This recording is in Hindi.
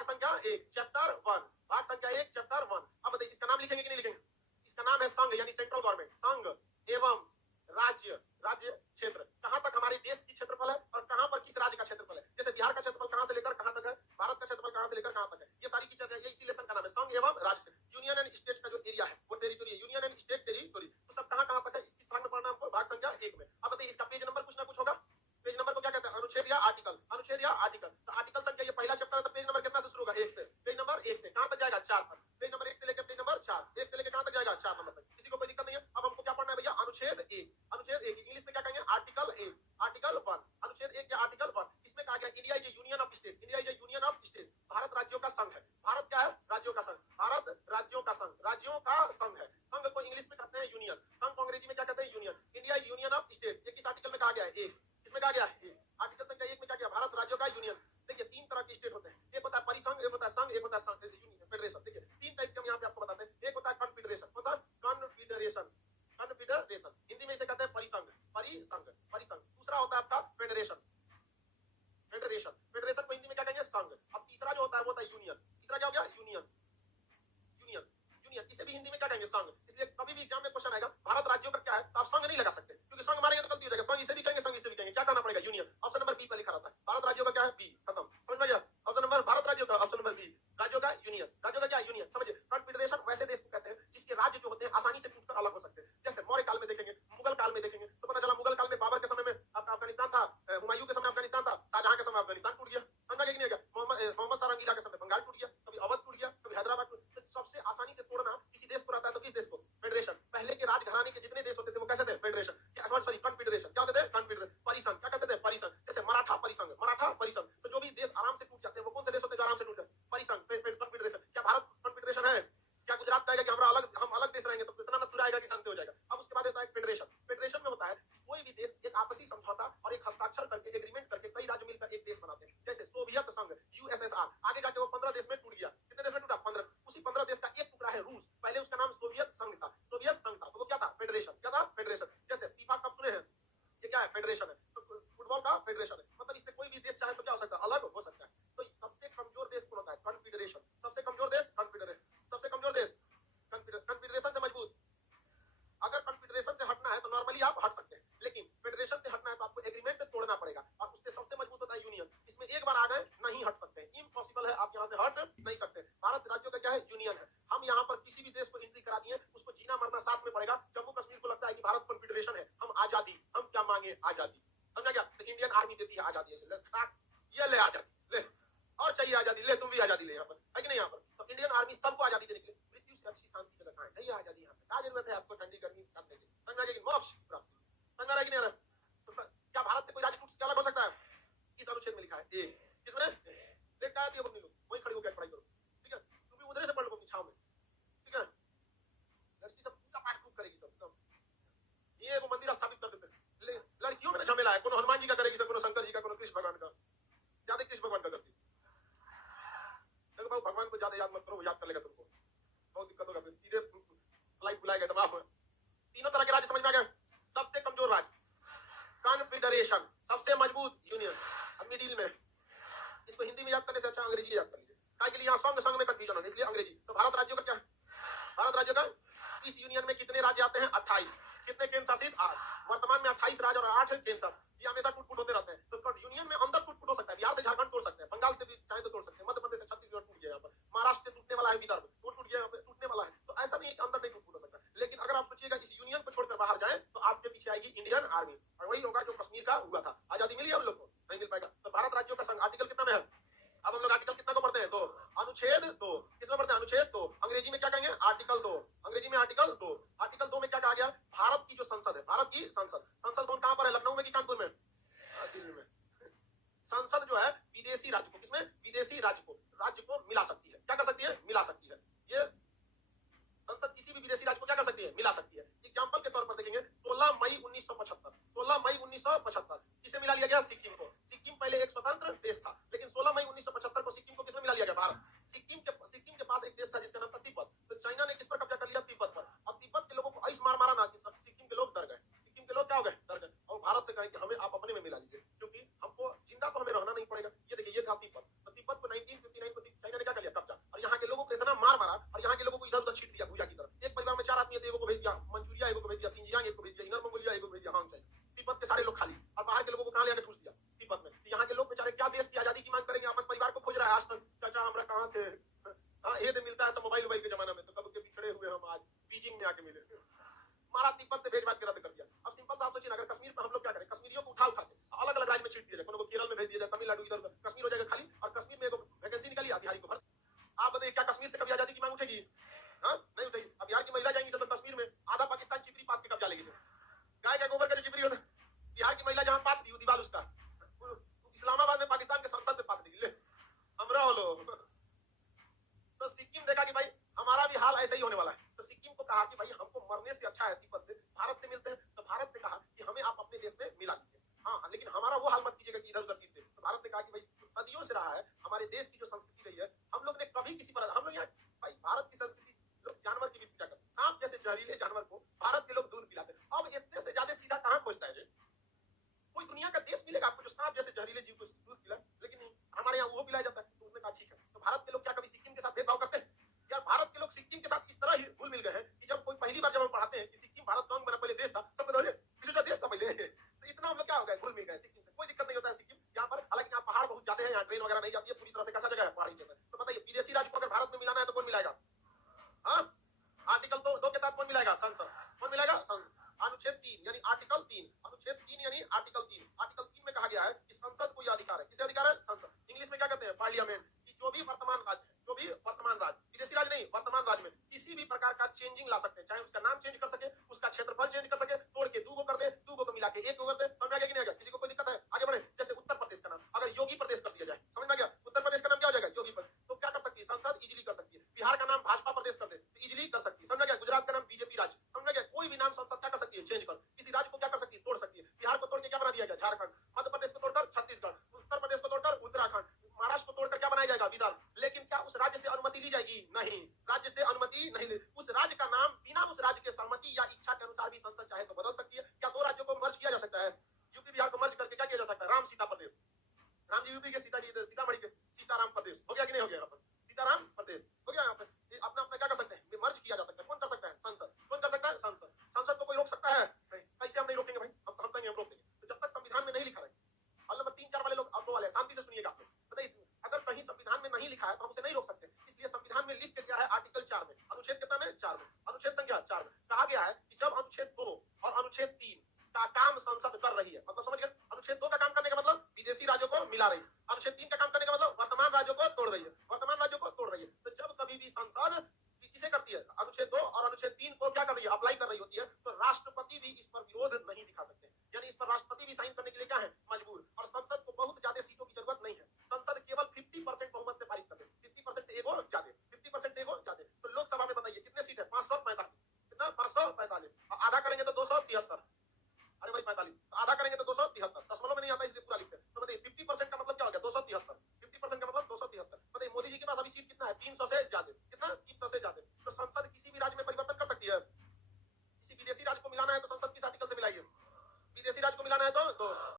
भाग संख्या 1 चैप्टर 1, भाग संख्या 1 चैप्टर 1। अब बताइए इसका नाम लिखेंगे कि नहीं लिखेंगे? इसका नाम है संघ यानी सेंट्रल गवर्नमेंट, संघ एवं राज्य, राज्य क्षेत्र। कहां तक हमारे देश की क्षेत्रफल है और कहां पर किस राज्य का क्षेत्रफल है। जैसे बिहार का क्षेत्रफल कहां से लेकर कहां तक है, भारत का क्षेत्रफल कहां से लेकर कहां तक है, ये सारी चीजें ये इसी लेसन का नाम है संघ एवं राज्य। यूनियन एंड स्टेट का जो एरिया है वो टेरिटोरी है, यूनियन एंड स्टेट टेरिटोरी। तो सब कहां कहां तक है इसकी भाग में पढ़ना हमको, भाग संख्या 1 में। अब बताइए इसका पेज नंबर कुछ ना कुछ होगा। पेज नंबर को क्या कहते हैं? अनुच्छेद या आर्टिकल, अनुच्छेद या आर्टिकल। तो आर्टिकल संख्या ये पहला चैप्टर है, तो पेज नंबर कितना से शुरू होगा? 1 से। पेज नंबर 1 से कहां तक जाएगा? 4 तक। पेज नंबर 1 से लेकर पेज नंबर 4, 1 से लेकर कहां तक जाएगा? 4 नंबर तक। किसी को कोई दिक्कत नहीं है। अब हमको क्या पढ़ना है भैया? अनुच्छेद 1, अनुच्छेद 1 इंग्लिश में क्या कहेंगे? आर्टिकल 1, आर्टिकल 1, अनुच्छेद 1 या आर्टिकल 1। इसमें कहा गया India is union of state, India is union of state. Bharat राज्यों का संघ है। भारत क्या है? राज्यों का संघ। भारत राज्यों का संघ, राज्यों का संघ है। संघ को इंग्लिश में कहते हैं यूनियन, संघ को अंग्रेजी में क्या कहते हैं? Union. India is union of state, ये किस आर्टिकल में कहा गया है? 1। इसमें कहा गया है आर्टिकल संख्या 1 में क्या किया? भारत राज्यों का यूनियन। देखिए 3 तरह के स्टेट होते हैं, एक होता है परिसंघ, एक होता है संघ, एक होता है यूनियन, फेडरेशन। देखिए 3 टाइप के हम यहाँ पे आपको बताते हैं। एक होता है कॉन्फेडरेशन, होता है कॉन्फेडरेशन, कॉन्फेडरेशन हिंदी में इसे कहते हैं परिसंघ, परिसंघ, परिसंघ। दूसरा होता है आपका फेडरेशन, फेडरेशन, फेडरेशन को हिंदी में क्या कहेंगे? संघ। अब तीसरा जो होता है वो होता है यूनियन। तीसरा क्या हो गया? Union, union, union. इसे भी हिंदी में क्या कहेंगे? संघ। इसलिए कभी भी एग्जाम में क्वेश्चन आएगा भारत राज्यों का क्या है, तो आप संघ नहीं लगा सकते, क्योंकि संघ मारेंगे तो गलती हो जाएगा। संघ इसे भी कहेंगे, संघ इसे भी कहेंगे। क्या करना पड़ेगा? यूनियन। ऑप्शन नंबर बी पर लिखा रहता है। भारत राज्यों का क्या है? बी, खत्म। समझ में गया? ऑप्शन नंबर भारत राज्यों का, ऑप्शन नंबर बी राज्यों का यूनियन, राज्यों का क्या? यूनियन। समझिए कॉन्फेडरेशन वैसे देश को कहते हैं जिसके राज्य जो होते हैं आसानी से टूटकर अलग हो सकते हैं। जैसे मौर्य काल में देखेंगे, मुगल काल में देखेंगे, तो पता चला मुगल काल में बाबर के समय में आपका अफगानिस्तान था, हुमायूं के समय अफगानिस्तान था, शाहजहां के समय अफगानिस्तान टूट गया। समझ में गया? मोहम्मद सारंगीला के समय बंगाल टूट गया, कभी अवध टूट गया, कभी हैदराबाद टूट गया। तो सबसे आसानी से तोड़ना किसी देश को रहता है, तो किस देश को? फेडरेशन। पहले के राजघराने के जितने देश होते थे वो कैसे थे? फेडरेशन। Sorry confederation. क्या होते थे? कॉन्फेडरेशन। परिसंघ क्या कहते थे? परिसंघ। जैसे मराठा परिसंघ, मराठा परिसंघ। तो जो भी देश आराम से टूट जाते हैं वो कौन से देश होते हैं जो आराम से टूट जाते हैं? परिसंघ, कॉन्फेडरेशन। क्या भारत कॉन्फेडरेशन है? क्या गुजरात कहेगा कि हम अलग देश रहेंगे तो इतना न तुराएगा कि शांति हो जाएगा? अब उसके बाद होता है फेडरेशन। फेडरेशन में होता है कोई भी देश एक आपसी समझौता और एक हस्ताक्षर करके, एग्रीमेंट करके कई राज्य मिलकर एक देश बनाते हैं। जैसे सोवियत संघ, यूएसएसआर, आगे जाके वो 15 देश में टूट गया। कितने देश में टूटा? 15। उसी 15 देश का एक टुकड़ा है रूस, पहले उसका नाम सोवियत संघ था, सोवियत संघ था, तो वो क्या था? फेडरेशन। क्या था? फेडरेशन। जैसे फीफा कप सुने हैं, ये क्या है? फेडरेशन है। तो फुटबॉल का फेडरेशन है। मतलब इससे कोई भी देश चाहे तो क्या हो सकता है? अलग हो सकता है। तो सबसे कमजोर देश कौन होता है? कॉन्फेडरेशन। सबसे कमजोर देश कॉन्फेडरेशन, सबसे कमजोर देश कॉन्फेडरेशन से मजबूत। अगर कॉन्फेडरेशन से हटना है तो नॉर्मली आप हट सकते हैं, लेकिन फेडरेशन से हटना है तो आपको एग्रीमेंट तोड़ना पड़ेगा, और उससे सबसे मजबूत होता है यूनियन। इसमें एक बार आ गए नहीं हट सकते, इम्पॉसिबल है, आप यहाँ से हट नहीं सकते। भारत राज्यों का क्या है? यूनियन है। हम यहाँ पर किसी भी देश को एंट्री करा दिए, उसको जीना मरना साथ में पड़ेगा। जम्मू कश्मीर को लगता है कि भारत कॉन्फेडरेशन है, हम आजादी, हम क्या मांगे? आजादी। समझा क्या? तो इंडियन आर्मी देती है आजादी, ये ले आजादी, ले और चाहिए आजादी, ले तुम भी आजादी ले। यहाँ पर है कि नहीं? यहाँ पर तो इंडियन आर्मी सबको आजादी देने के लिए मृत्यु से अच्छी शांति जगह है नहीं आजादी। यहाँ पे क्या जरूरत है आपको ठंडी गर्मी करने की? समझ में मोक्ष प्राप्ति। समझ में कि नहीं? तो क्या भारत से कोई राज्य टूट के अलग हो सकता है? इस अनुच्छेद में लिखा है ए, किसमें? लेट आती है अपनी लोग वही खड़ी होकर पढ़ाई करो, ठीक है? तुम भी उधर से पढ़ लो अपनी छाव में, ठीक है? लड़की सब पूजा पाठ खूब करेगी, सब ये वो मंदिर स्थापित कर देते हैं। लड़कियों में झमेला है, कोनो हनुमान जी का करेगी, कोनो शंकर जी का, कोनो कृष्ण भगवान का। ज्यादा कृष्ण भगवान का करती। देखो भगवान को ज्यादा याद मत करो, वो याद कर लेगा तुमको, बहुत दिक्कत होगा फिर। सीधे फ्लाइट बुलाएगा तो माफ। तीनों तरह के राज्य समझ में आ गए। सबसे कमजोर राज्य कॉन्फेडरेशन, सबसे मजबूत यूनियन। अब मिडिल में इसको हिंदी में याद करने से अच्छा अंग्रेजी याद कर लीजिए, ताकि लिए यहाँ संघ में कंफ्यूजन हो, इसलिए अंग्रेजी। तो भारत राज्यों का क्या है? भारत राज्यों का इस यूनियन में कितने राज्य आते हैं? 28। कितने केंद्र शासित? 8। वर्तमान में 28 राज्य और 8 केंद्र शासित। ये हमेशा टूट-फूट होते रहते हैं। तो यूनियन में अंदर टूट-फूट हो सकता है, बिहार से झारखंड तोड़ सकते हैं, बंगाल से भी चाहे तो तोड़ सकते हैं, मध्य प्रदेश से छत्तीसगढ़ टूट गया, यहाँ पर महाराष्ट्र से टूटने वाला है, विदर्भ वो टूट गया, यहाँ पे टूटने वाला है। तो ऐसा नहीं है कि अंदर नहीं टूट हो सकता। लेकिन अगर आप सोचिएगा इस यूनियन को छोड़कर बाहर जाए तो आपके पीछे आएगी इंडियन आर्मी, और वही होगा जो कश्मीर का हुआ था। आजादी मिली हम लोग को? नहीं मिल पाएगा। तो भारत राज्यों का संघ आर्टिकल कितना में है? अब हम लोग आर्टिकल कितना को पढ़ते हैं? 2। अनुच्छेद 2 किसमें पढ़ते हैं? अनुच्छेद 2। अंग्रेजी में क्या कहेंगे? आर्टिकल 2। अंग्रेजी में आर्टिकल 2। आर्टिकल 2 में क्या कहा गया? भारत की जो संसद है, भारत की संसद, संसद भवन कहां पर है? लखनऊ में कि कानपुर में? दिल्ली में। संसद जो है विदेशी राज्य को, किसमें? विदेशी राज्य को मिला सकती है। क्या कर सकती है? मिला सकती है। ये संसद किसी भी विदेशी राज्य को क्या कर सकती है? मिला सकती है। एग्जांपल के तौर पर देखेंगे 16 मई 1975, 16 मई 1975 किसे मिला लिया गया? सिक्किम को। सिक्किम पहले एक स्वतंत्र देश था, लेकिन 16 मई 1975 को सिक्किम को किसमें मिला लिया गया? भारत। सिक्किम के पास एक देश था जिसका नाम था तिब्बत। तो चाइना ने किस पर कब्जा कर लिया? तिब्बत पर। अब तिब्बत के लोगों को ऐस मार मारा ना कि सिक्किम के लोग डर गए। सिक्किम के लोग क्या हो गए? डर गए, और भारत से कहे कि हमें आप अपने में मिला लीजिए, क्योंकि हमको जिंदा तो हमें रहना नहीं पड़ेगा। ये देखिए, ये था तिब्बत। तो तिब्बत को 1959 को चाइना सदियों से रहा है, हमारे देश की जो संस्कृति रही है, हम लोग ने कभी किसी पर, हम लोग यहाँ भाई भारत की संस्कृति, लोग जानवर की भी पूजा करते हैं, सांप जैसे जहरीले जानवर को भारत के लोग दूध पिलाते हैं। अब इतने से ज्यादा सीधा कहाँ खोजता है जी? कोई दुनिया का देश मिलेगा आपको जो सांप जैसे जहरीले जीव को दूध पिलाए? लेकिन नहीं, हमारे यहाँ वो पिलाया जाता है। तो उसने कहा ठीक है। तो भारत के लोग क्या कभी सिक्किम के साथ भेदभाव करते हैं? यार भारत के लोग सिक्किम के साथ इस तरह ही घुल मिल गए हैं कि जब कोई पहली बार जब हम पढ़ाते हैं कि सिक्किम भारत का अंग बना पहले देश था, तब बताइए पिछले देश था पहले। तो इतना हम लोग क्या हो गए, घुल मिल गए सिक्किम से। कोई दिक्कत नहीं होता है सिक्किम यहाँ पर, हालांकि यहाँ पहाड़ बहुत ज्यादा है, यहाँ ट्रेन वगैरह नहीं जाती है, पूरी तरह से कैसा जगह है, पहाड़ी जगह। तो बताइए विदेशी राज्य को अगर भारत में मिलाना है तो कौन मिलाएगा? हाँ, आर्टिकल 2 के तहत कौन मिलाएगा? संसद। कौन मिलाएगा? संसद। अनुच्छेद 3 यानी आर्टिकल 3, अनुच्छेद 3 यानी आर्टिकल 3, आर्टिकल 3 में कहा गया है कि संसद को यह अधिकार है। किसे अधिकार है? संसद। इंग्लिश में क्या कहते हैं? पार्लियामेंट। कि जो भी वर्तमान राज्य, जो भी वर्तमान राज्य, विदेशी राज्य नहीं, वर्तमान राज्य में किसी भी प्रकार का चेंजिंग ला सकते हैं, चाहे उसका नाम चेंज कर सके, उसका क्षेत्रफल चेंज कर सके, तोड़ के 2 कर दे, 2 को मिला के 1 कर दे। समझ आ गया कि नहीं आ गया? किसी को कोई दिक्कत है? आगे बढ़े। जैसे उत्तर प्रदेश का नाम अगर योगी प्रदेश कर दिया जाए, समझ में आ गया? उत्तर प्रदेश का नाम क्या हो जाएगा? योगी प्रदेश। तो क्या कर सकती है संसद? इजीली कर सकती है। बिहार का नाम भाजपा प्रदेश कर दे तो इजीली कर सकती है। समझ आ गया? गुजरात का नाम बीजेपी राज्य, समझ आ गया? कोई भी नाम संसद क्या कर सकती है? चेंज कर। किसी राज्य को क्या कर सकती है? तोड़ सकती है। बिहार को तोड़ के क्या बना दिया गया? झारखंड। मध्य प्रदेश को तोड़कर छत्तीसगढ़, उत्तर प्रदेश को तोड़कर उत्तराखंड, महाराष्ट्र को तोड़कर क्या बनाया जाएगा? विदर्भ। लेकिन क्या उस राज्य से अनुमति ली जाएगी? नहीं, राज्य से अनुमति नहीं ली। उस राज्य का नाम बिना उस राज्य के सहमति या इच्छा के अनुसार भी संसद चाहे तो बदल सकती है। क्या 2 राज्यों को मर्ज किया जा सकता है? यूपी बिहार को मर्ज करके क्या किया जा सकता है? राम सीता प्रदेश। राम जी यूपी के, सीता जी सीतामढ़ी के, सीताराम प्रदेश हो गया कि नहीं हो गया? यहाँ पर सीताराम प्रदेश हो गया। यहाँ पे अपना अपना क्या कर सकते हैं? मर्ज किया जा सकता है। कौन कर सकता है? संसद। कौन कर सकता है? संसद। संसद को कोई रोक सकता है? नहीं। कैसे हम नहीं रोकेंगे भाई? हम कहेंगे हम रोक देंगे। तो जब तक संविधान में नहीं लिखा रहे, हल नंबर 3-4 वाले लोग, अब 2 वाले शांति से सुनिएगा। बताइए अगर कहीं संविधान में नहीं लिखा है तो हम उसे नहीं रोक सकते। इसलिए संविधान में लिख के क्या है? आर्टिकल 4 में, अनुच्छेद कितना में? 4 में, अनुच्छेद संख्या 4 में कहा गया है कि जब अनुच्छेद 2 और अनुच्छेद 3 का काम संसद कर रही है, मतलब समझ गए? अनुच्छेद 2 का काम करने का मतलब विदेशी राज्यों को मिला रही है, अनुच्छेद 3 का काम करने का मतलब वर्तमान राज्यों को तोड़ रही है, वर्तमान राज्यों को तोड़ रही है। तो जब कभी भी संसद किसे करती है? अनुच्छेद 2 और अनुच्छेद 3 को क्या कर रही है? अप्लाई कर रही होती है, तो राष्ट्रपति भी इस पर विरोध नहीं दिखा सकते। यानी इस पर राष्ट्रपति भी साइन करने के लिए क्या है?